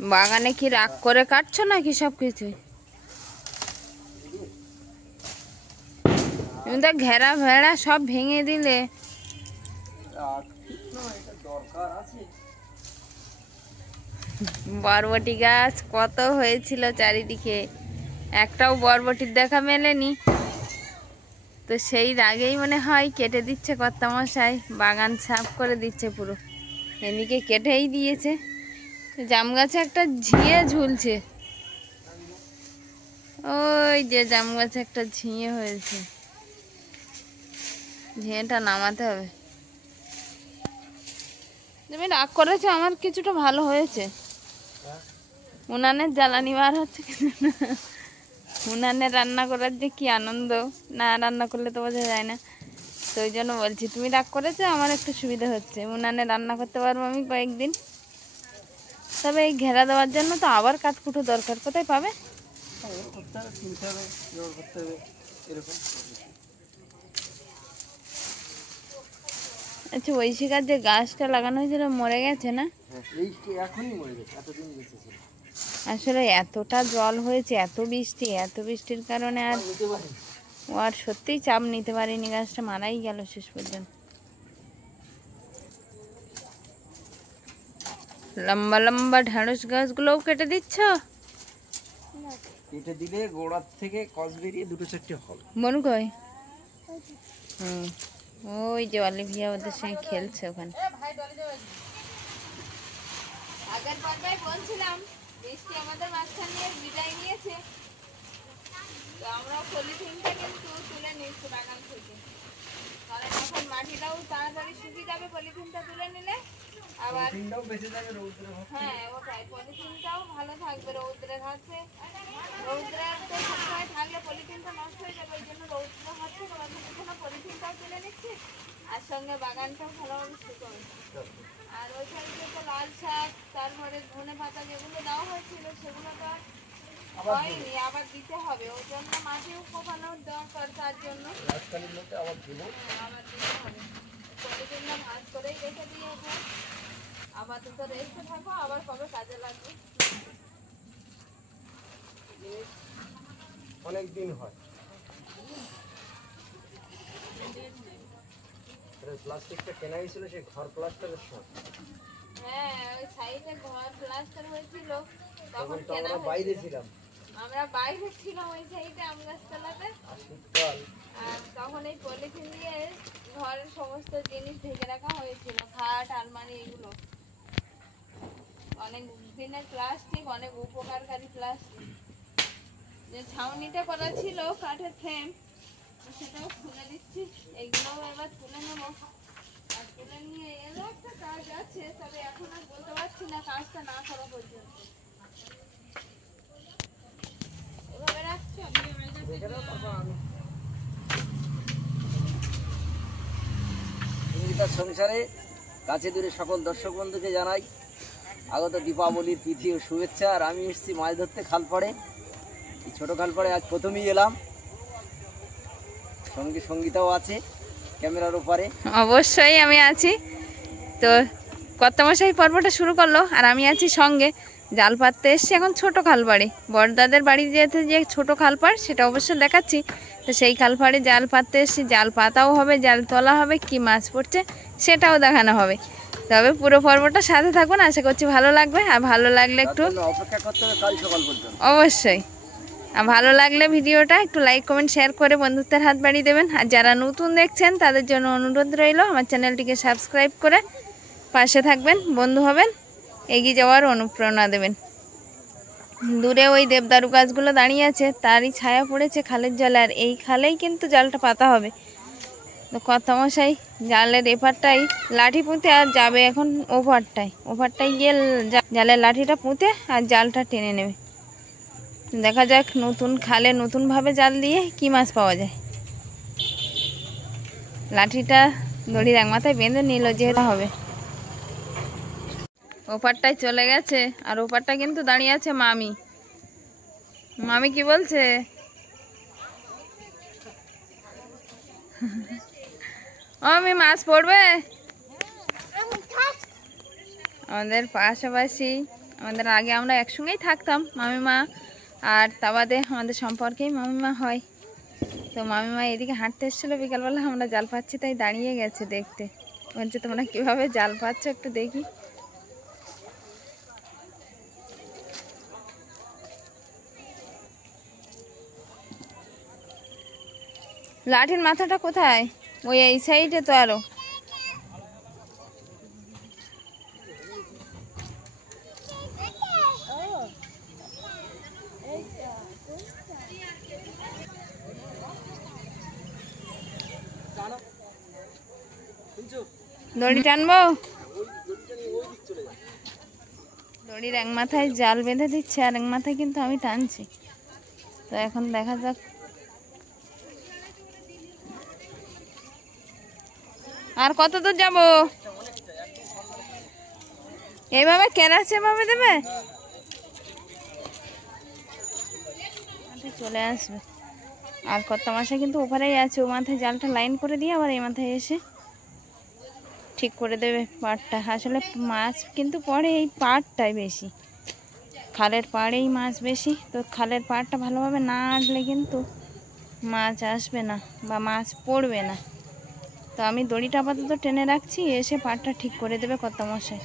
বাগানে কি রাগ করে কাটছো নাকি সব কিছুই? তুমি তো ঘেরা ভেড়া সব ভেঙে দিলে। বরবটি গাছ কত হয়েছিল চারিদিকে, একটাও বরবটির দেখা মেলেনি। তো সেই রাগেই মনে হয় কেটে দিচ্ছে কর্তামশাই, বাগান সাফ করে দিচ্ছে পুরো। এদিকে কেটেই দিয়েছে। জাম গাছে একটা ঝিঁয়ে ঝুলছে, ওই যে জাম গাছে একটা ঝিঁয়ে হয়েছে, ঝিঁয়েটা নামাতে হবে। তুমি রাগ করেছো, আমার কিছুটা ভালো হয়েছে। উনানের জ্বালানি বার হচ্ছে, উনানে রান্না করার যে কি আনন্দ, না রান্না করলে তো বোঝা যায় না। তো ওই জন্য বলছি, তুমি রাগ করেছো, আমার একটু সুবিধা হচ্ছে, উনানে রান্না করতে পারবো আমি কয়েকদিন। তবে এই ঘেরা দেওয়ার জন্য তো আবার কাঠকুটো দরকার, কোথায় পাবে? আচ্ছা, ঐশিকার যে গাছটা লাগানো হয়েছিল মরে গেছে না? আসলে এতটা জল হয়েছে, এত বৃষ্টির কারণে আর ও আর সত্যিই চাপ নিতে পারেনি, গাছটা মারাই গেল শেষ পর্যন্ত। লম্বা লম্বা ঢেঁড়স গাছগুলোও কেটে দিচ্ছ? কেটে দিলে গোড়ার থেকে কস বেরিয়ে দুটো চারটে হল। মনু কই? ওই যে অলিভিয়া ওদের সঙ্গে খেলছে ওখানে। আগের পর্যায়ে বলছিলাম বৃষ্টি আমাদের মাঝখান দিয়ে বিদায় নিয়েছে, তো আমরা পলিথিনটা কিন্তু তুলে নিচ্ছি বাগান থেকে, কারণ এখন মাটিটাও তাড়াতাড়ি শুকিয়ে যাবে পলিথিনটা তুলে নিলে। আবার হ্যাঁ, ওটাই, পলিথিনটাও ভালো থাকবে রৌদ্রের হাতে। রৌদ্রের তো সবসময় থাকলে পলিথিনটা নষ্ট হয়ে যাবে, ওই জন্য রৌদ্রের হাতে তোমাদের জন্য পলিথিনটাও তুলে নিচ্ছি, আর সঙ্গে বাগানটাও ভালোভাবে শুকোবে। আর ওই সাইডে তো লাল শাক, তারপরে ধনে পাতা যেগুলো দেওয়া হয়েছিল সেগুলো তো আর হয়নি, আবার দিতে হবে, ওই জন্য মাটিও কোপানোর দরকার, তার জন্য আবার দিতে হবে। পলিথিনটা ভাঁজ করেই রেখে দিয়ে আপাতত রেখে থাকো, আবার কবে কাজে লাগবে। অনেক দিন হয়। প্লাস্টিকটা কেনা হয়েছিল সেই ঘর প্লাস্টারের সময়। হ্যাঁ, ওই সাইডে ঘর প্লাস্টার হয়েছিল, তখন আমরা বাইরে ছিলাম। আমরা বাইরে ছিলাম ওই সাইডে আম গাছতলাতে। আর তখন এই পলিথিন দিয়ে ঘরের সমস্ত জিনিস ঢেকে রাখা হয়েছিল, খাট আলমারি এগুলো। অনেক দিনের প্লাস্টিক, অনেক উপকারকারী প্লাস্টিক। যে ছাউনিটা করা ছিল কাঠের ফ্রেম, সেটাও খুলে দিচ্ছি, এইগুলোও এবার তুলে নেবো। আর তুলে নিয়ে এলো একটা কাজ আছে, তবে এখন আর বলতে পারছি না কাজটা না করা পর্যন্ত। এভাবে রাখছো? সংসারে কাছে দূরে সকল দর্শক বন্ধুকে জানাই আগত দীপাবলির প্রীতি ও শুভেচ্ছা। আর আমি এসেছি মাছ ধরতে খালপাড়ে, এই ছোটো খালপাড়ে আজ প্রথমেই এলাম, সঙ্গে সঙ্গীতাও আছে ক্যামেরার ওপারে। অবশ্যই আমি আছি। তো কর্তামশাই পর্বটা শুরু করলো আর আমি আছি সঙ্গে। জাল পাততে এসছি এখন ছোট খালপাড়ে, বড়দাদের বাড়ি যেতে যে ছোট খালপাড় সেটা অবশ্য দেখাচ্ছি। তো সেই খালপাড়ে জাল পাততে এসছি, জাল পাতাও হবে, জাল তোলা হবে, কি মাছ পড়ছে সেটাও দেখানো হবে। তবে পুরো পর্বটা সাথে থাকবেন, আশা করছি ভালো লাগবে। আর ভালো লাগলে একটু অপেক্ষা করতে হবে কাল সকাল পর্যন্ত। অবশ্যই। আর ভালো লাগলে ভিডিওটা একটু লাইক কমেন্ট শেয়ার করে বন্ধুত্বের হাত বাড়িয়ে দেবেন। আর যারা নতুন দেখছেন তাদের জন্য অনুরোধ রইল আমার চ্যানেলটিকে সাবস্ক্রাইব করে পাশে থাকবেন, বন্ধু হবেন, এগিয়ে যাওয়ার অনুপ্রেরণা দেবেন। দূরে ওই দেবদারু গাছগুলো দাঁড়িয়ে আছে, তারই ছায়া পড়েছে খালের জলে, আর এই খালেই কিন্তু জালটা পাতা হবে। তো কর্তামশাই জালের এপারটাই লাঠি পুঁতে আর যাবে এখন ওপারটাই গিয়ে জালের লাঠিটা পুঁতে আর জালটা টেনে নেবে। দেখা যাক নতুন খালে নতুনভাবে জাল দিয়ে কি মাছ পাওয়া যায়। লাঠিটা দড়ির এক মাথায় বেঁধে নিল, যেতে হবে। ওপারটাই চলে গেছে, আর ওপারটা কিন্তু দাঁড়িয়ে আছে মামি। মামি কি বলছে? মামি মাছ পড়বে? আমাদের পাশাপাশি আমাদের আগে আমরা একসঙ্গেই থাকতাম মামিমা, আর তা বাদে আমাদের সম্পর্কেই মামিমা হয়। তো মামিমা এদিকে হাঁটতে এসেছিলো বিকালবেলা, আমরা জাল পাচ্ছি তাই দাঁড়িয়ে গেছে দেখতে, বলছে তোমরা কীভাবে জাল পাচ্ছ একটু দেখি। লাঠির মাথাটা কোথায়? ওই এই সাইডে তো আরো। দড়ি টানবো? দড়ির এক মাথায় জাল বেঁধে দিচ্ছে আর এক মাথায় কিন্তু আমি টানছি। তো এখন দেখা যাক। আর কত দূর যাবো? এইভাবে কেরাচ্ছে ভাবে দেবে, চলে আসবে। আর কত মাসে কিন্তু ওপারেই আছে, ও মাথায় জালটা লাইন করে দিয়ে আবার এই মাথায় এসে ঠিক করে দেবে পাড়টা। আসলে মাছ কিন্তু পড়ে এই পাড়টাই বেশি, খালের পাড়েই মাছ বেশি। তো খালের পাড়টা ভালোভাবে না আটলে কিন্তু মাছ আসবে না বা মাছ পড়বে না। তো আমি দড়িটা আপাতত টেনে রাখছি, এসে পাড়টা ঠিক করে দেবে কত মশাই।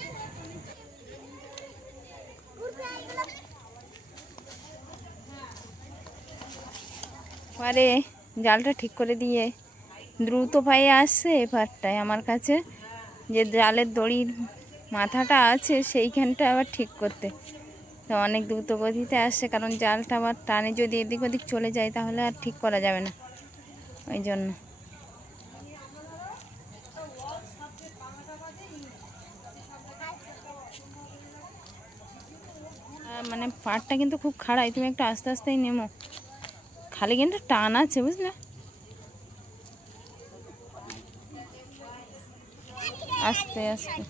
পরে জালটা ঠিক করে দিয়ে দ্রুত পায়ে আসছে এ পাড়টায় আমার কাছে, যে জালের দড়ির মাথাটা আছে সেইখানটা আবার ঠিক করতে। তো অনেক দ্রুত গতিতে আসছে, কারণ জালটা আবার টানে যদি এদিক ওদিক চলে যায় তাহলে আর ঠিক করা যাবে না, ওই জন্য। মানে পাড়টা কিন্তু খুব খাড়াই, তুমি একটু আস্তে আস্তেই নেমো, খালি কিন্তু টান আছে বুঝলে। আস্তে আস্তে।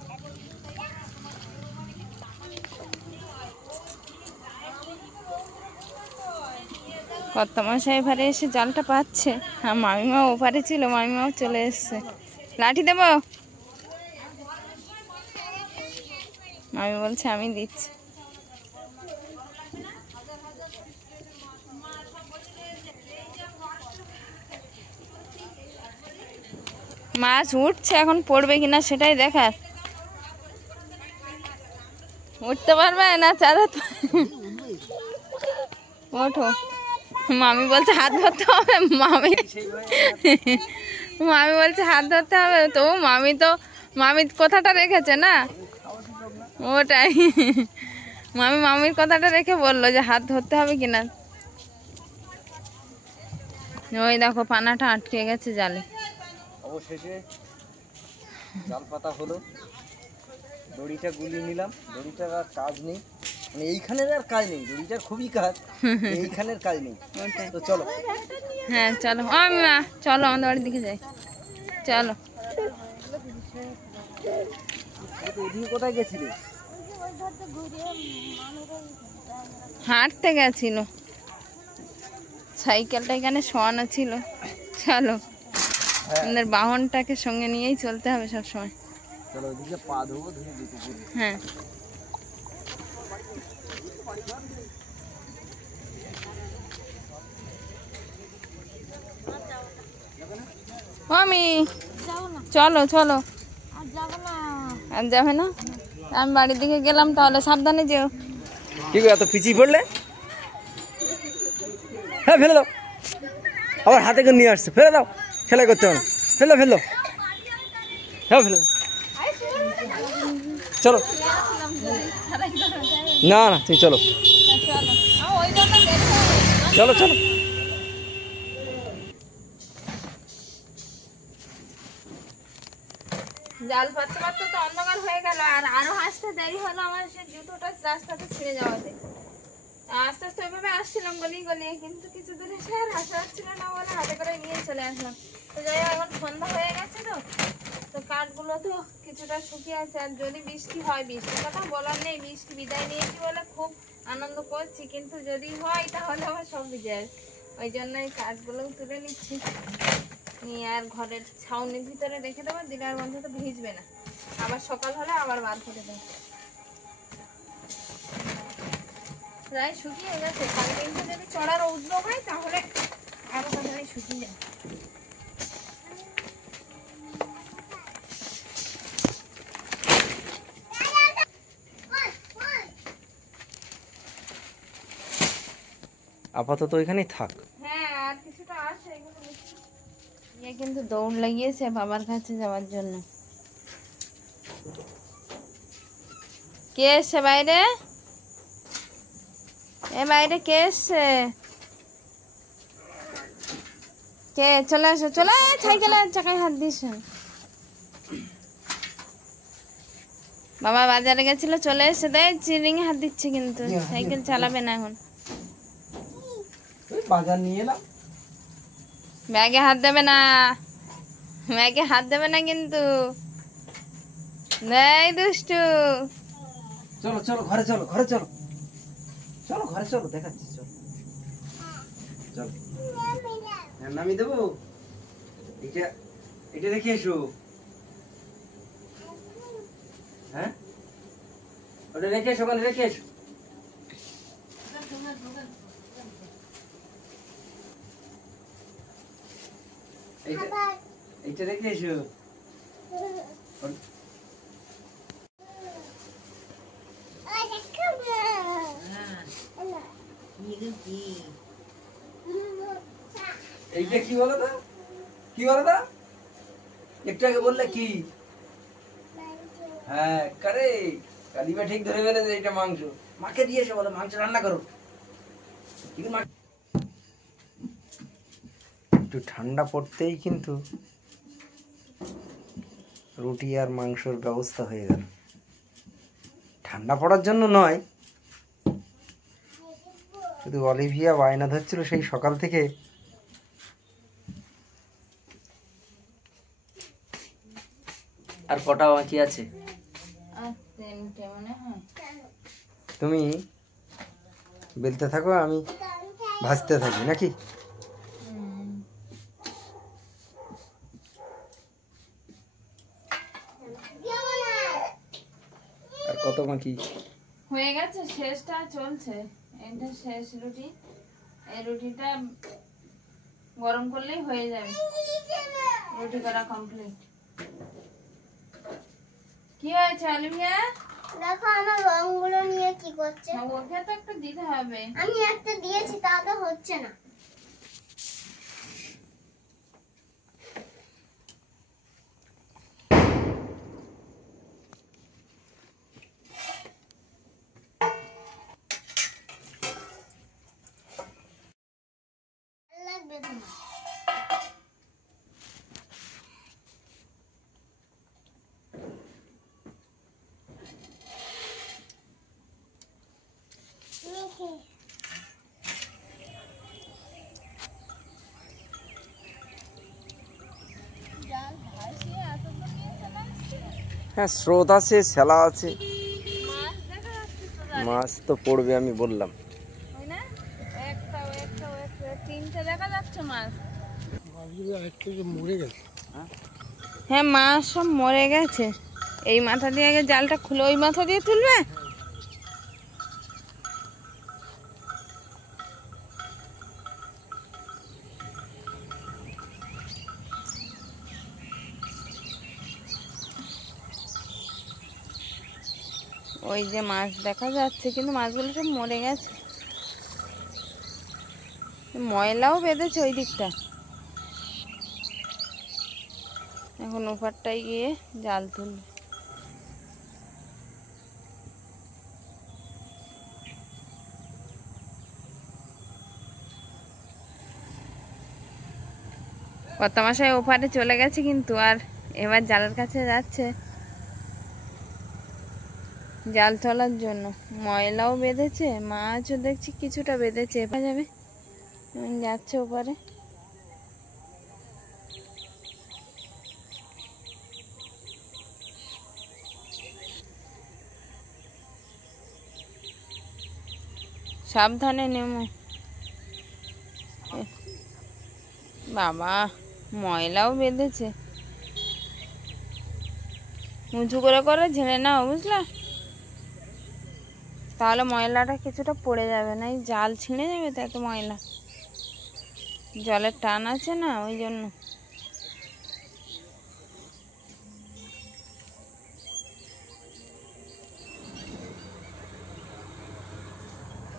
কর্তামশাই এবারে এসে জালটা পাচ্ছে, আর মামিমা ওপারে ছিল, মামিমাও চলে এসছে। লাঠি দেব? মামি বলছে আমি দিচ্ছি। মাছ উঠছে, এখন পড়বে কিনা সেটাই দেখার। উঠতে পারবে না চালাতে? ওঠো। মামি বলছে হাত ধরতে হবে, মামি মামি বলছে হাত ধরতে হবে। তো মামি কথাটা রেখেছে না, ওটাই। মামির কথাটা রেখে বললো যে হাত ধরতে হবে কিনা। ওই দেখো পানাটা আটকে গেছে জালে। অবশেষে জাল পাতা হলো, দড়িটা গুলিয়ে নিলাম। দড়িটার আর কাজ নেই, মানে এইখানের আর কাজ নেই, দড়িটার খুবই কাজ, এইখানের কাজ নেই। তো চলো। হ্যাঁ চলো, ও মা চলো আমাদের বাড়ির দিকে যাই, চলো। ওদিকে কোথায় গেছিলে? হাঁটতে গেছিল, সাইকেলটা এখানে শোয়ানো ছিল। চলো, আমাদের বাহনটাকে সঙ্গে নিয়েই চলতে হবে সব সময়। চলো ওদিকে পা ধোবো, ধুয়ে দিতে পারবো। হ্যাঁ। আমি চলো চলো। আর যাবে না? আমি বাড়ির দিকে গেলাম, তাহলে সাবধানে যেও। কি গো এত পিছিয়ে পড়লে? হ্যাঁ ফেলে দাও, আবার হাতে করে নিয়ে আসছে, ফেলে দাও, খেলা করতে হবে না, ফেলো ফেলো, হ্যাঁ ফেলে দাও। চলো না না তুমি চলো চলো চলো। জাল পাততে পাততে তো অন্ধকার হয়ে গেল, আর আরো আসতে দেরি হলো আমার, সে জুতোটা রাস্তাতে ছিঁড়ে যাওয়াতে। আস্তে আস্তে ওইভাবে আসছিলাম গলিয়ে গলিয়ে, কিন্তু কিছু দূরে সে আর আসা হচ্ছিল না বলে হাতে করে নিয়ে চলে আসলাম। তো যাই হোক, এখন সন্ধ্যা হয়ে গেছে, তো কাঠগুলো তো কিছুটা শুকিয়ে আছে। আর যদি বৃষ্টি হয়, বৃষ্টির কথা বলার নেই, বৃষ্টি বিদায় নিয়েছি বলে খুব আনন্দ করছি, কিন্তু যদি হয় তাহলে আমার সব ভিজে যায়। ওই জন্যই কাঠগুলো তুলে নিচ্ছি, নিয়ে আর ঘরের ছাউনির ভিতরে রেখে দেবো, দিলে আর বন্ধ তো ভিজবে না। আবার সকাল হলে আবার বার করে দেবো। প্রায় শুকিয়ে গেছে। কালকে কিন্তু যদি চড়ার উদ্যোগ হয় তাহলে আরো তাড়াতাড়ি শুকিয়ে যায়। আপাতত এখানেই থাক। হ্যাঁ, আর কিছুটা আছে এগুলো বেশি। ইয়ে কিন্তু দৌড় লাগিয়েছে বাবার কাছে যাওয়ার জন্য। কে এসছে বাইরে? এ বাইরে কে এসছে? কে? চলে আসো, চলে সাইকেলের চাকায় হাত দিস। বাবা বাজারে গেছিল, চলে এসে দেয় চিরিং হাত দিচ্ছে, কিন্তু সাইকেল চালাবে না এখন। বাজার নিয়ে এলাম। ব্যাগে হাত দেবে না, ব্যাগে হাত দেবে না কিন্তু। নেই দুষ্টু। চলো চলো ঘরে চলো, ঘরে চলো, চলো ঘরে চলো, দেখাচ্ছি চলো। চলো নামিয়ে দেবো। এটা এটা রেখে এসো। হ্যাঁ, ওটা রেখে এসো, ওখানে রেখে এসো। এইটা রেখে এসো। এইটা কি বলো তো, কি বলো তো, একটু আগে বললে কি? হ্যাঁ কারে কালিমা ঠিক ধরে ফেলেছে। এটা মাংস, মাকে দিয়ে এসে বলো মাংস রান্না করো। একটু ঠান্ডা পড়তেই কিন্তু রুটি আর মাংসর ব্যবস্থা হয়ে গেল। ঠান্ডা পড়ার জন্য নয়, শুধু অলিভিয়া বায়না ধরছিল সেই সকাল থেকে। আর কটা বাকি আছে? তুমি বেলতে থাকো, আমি ভাজতে থাকি নাকি? আর কত বাকি? হয়ে গেছে, শেষটা চলছে। এটা শেষ রুটি। এই রুটিটা গরম করলেই হয়ে যাবে, রুটি করা কমপ্লিট। কি হয়েছে অলিভিয়া? দেখো আমার রংগুলো নিয়ে কি করছে। ওকে তো একটা দিতে হবে। আমি একটা দিয়েছি, তা তো হচ্ছে না। লাগবে তোমার। হ্যাঁ, স্রোত আছে, শ্যালা আছে, মাছ তো পড়বে আমি বললাম। তিনটে দেখা যাচ্ছে মাছ। হ্যাঁ, মাছ সব মরে গেছে। এই মাথা দিয়ে আগে জালটা খুলে ওই মাথা দিয়ে তুলবে। ওই যে মাছ দেখা যাচ্ছে, কিন্তু মাছগুলো সব মরে গেছে। ময়লাও বেঁধেছে ওই দিকটা। এখন ওপারটায় গিয়ে জাল তুলবে। কত মাসায় ওপারে চলে গেছে কিন্তু, আর এবার জালের কাছে যাচ্ছে জাল তোলার জন্য। ময়লাও বেঁধেছে, মাছও দেখছি কিছুটা বেঁধেছে। এবার যাবে, যাচ্ছে ওপারে। সাবধানে নেমো বাবা, ময়লাও বেঁধেছে। উঁচু করে করে ঝেড়ে নাও, বুঝলা? তাহলে ময়লাটা কিছুটা পড়ে যাবে না, এই জাল ছিঁড়ে যাবে তো এত ময়লা, জলের টান আছে না ওই জন্য।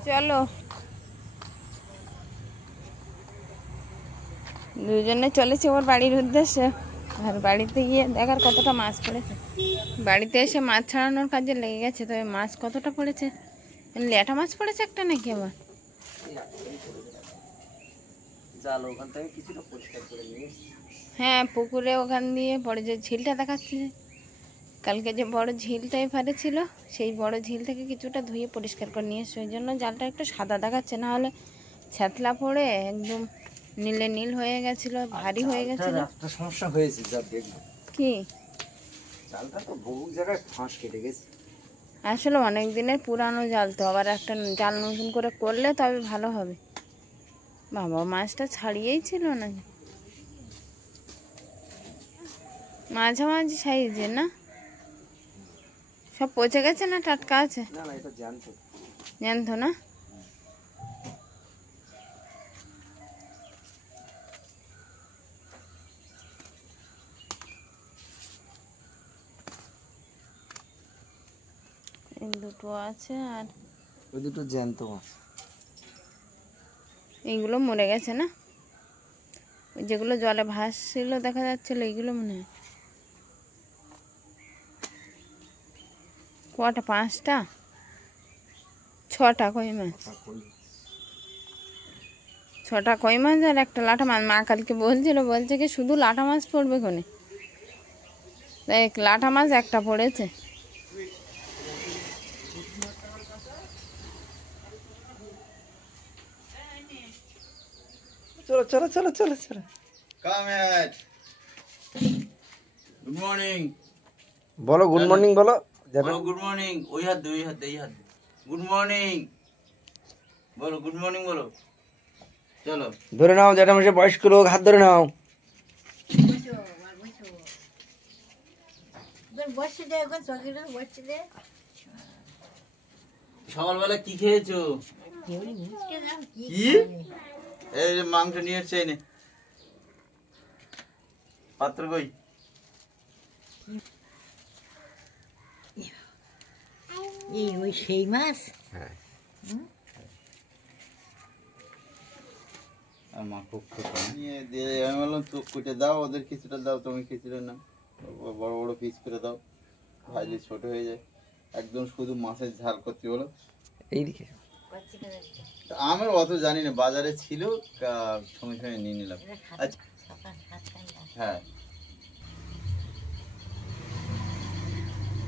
চলো দুজনে চলেছে ওর বাড়ির উদ্দেশ্যে, আর বাড়িতে গিয়ে দেখার কতটা মাছ পড়েছে। বাড়িতে এসে মাছ ছাড়ানোর কাজে লেগে গেছে, তবে মাছ কতটা পড়েছে, ল্যাটা মাছ পড়েছে একটা নাকি আবার। জাল ওখান থেকে কিছুটা পরিষ্কার করে নিয়ে এসেছি। হ্যাঁ পুকুরে ওখান দিয়ে বড় যে ঝিলটা দেখাচ্ছে, কালকে যে বড় ঝিলটাই ফারে ছিল, সেই বড় ঝিল থেকে কিছুটা ধুয়ে পরিষ্কার করে নিয়ে এসছে, ওই জন্য জালটা একটু সাদা দেখাচ্ছে, না হলে ছ্যাতলা পড়ে একদম নীলে নীল হয়ে গেছিল, ভারী হয়ে গেছিল। একটা সমস্যা হয়েছে যা দেখবো, কি জালটা তো বহু জায়গায় ফাঁস কেটে গেছে। আসলে অনেক দিনের পুরানো জাল তো, আবার একটা জাল নতুন করে করলে তবে ভালো হবে। বাবা মাছটা ছাড়িয়েই ছিল নাকি, মাঝামাঝি সাইজের না, সব পচে গেছে না টাটকা আছে? না না, এটা জানতো। জানতো না। এই দুটো আছে, আর ওই দুটো জ্যান্ত মাছ। এইগুলো মরে গেছে না, ওই যেগুলো জলে ভাসছিল দেখা যাচ্ছিল এইগুলো মনে হয়। কটা, 5টা 6টা কই মাছ, 6টা কই মাছ আর একটা লাটা মাছ। মা কালকে বলছে কি শুধু লাটা মাছ পড়বে কোনে, দেখ লাটা মাছ একটা পড়েছে। চলো চলো চলো চলো চলো। Good morning. বলো গুড মর্নিং বলো। বলো গুড মর্নিং। ওই হাত দে, ওই হাত দে, এই হাত দে। গুড মর্নিং বলো, গুড মর্নিং বলো। চলো ধরে নাও, জ্যাঠামশাই বয়স্ক লোক, হাত ধরে নাও। সকালবেলা কি খেয়েছো? কি? এই যে মাংস নিয়ে এসছে, এনে পাত্র কই? ওই সেই মাছ। আর মা খুব খুশি নিয়ে দিয়ে, আমি বললাম তো কুটে দাও, ওদের কিছুটা দাও, তুমি কিছুটা না, বড় বড় পিস করে দাও, ভাজলে ছোট হয়ে যায়। একদম শুধু মাছের ঝাল করতে বলো। এইদিকে আমি অত জানি না, বাজারে ছিল সঙ্গে সঙ্গে নিয়ে নিলাম। আচ্ছা হ্যাঁ,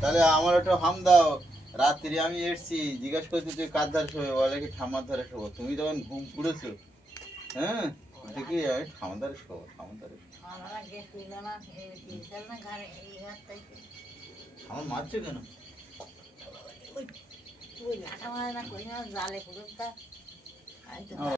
তাহলে আমার একটু হাম দাও। রাত্রি আমি এসছি, জিজ্ঞাসা করছি তুই কার ধারে শোবে, বলে কি ঠামার ধারে শোবো। তুমি তখন ঘুম পুড়েছো। হ্যাঁ দেখি আমি ঠামার ধারে শোবো, ঠামার ধারে আমার মারছো কেন? জালে পুরো